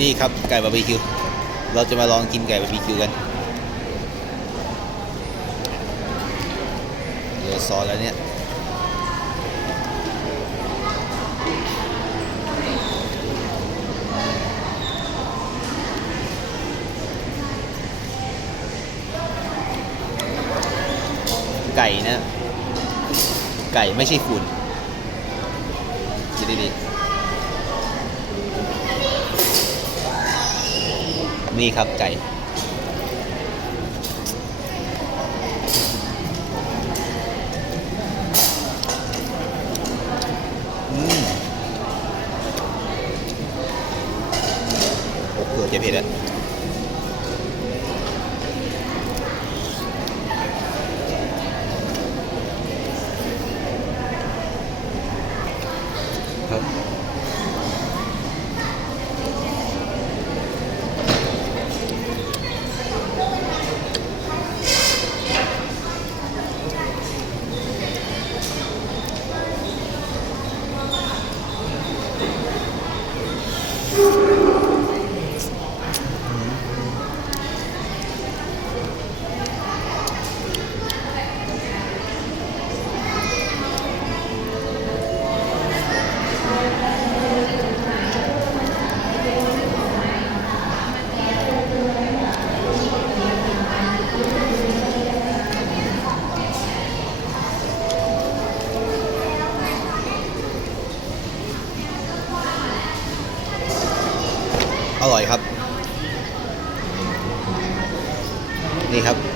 นี่ครับไก่บาร์บีคิวเราจะมาลองกินไก่บาร์บีคิวกันเหลือซอสแล้วเนี่ยไก่นะไก่ไม่ใช่ฝุ่นกินดีๆนี่ครับไก่โอ้โหจะเผ็ดอะครับอร่อยครับนี่ครับ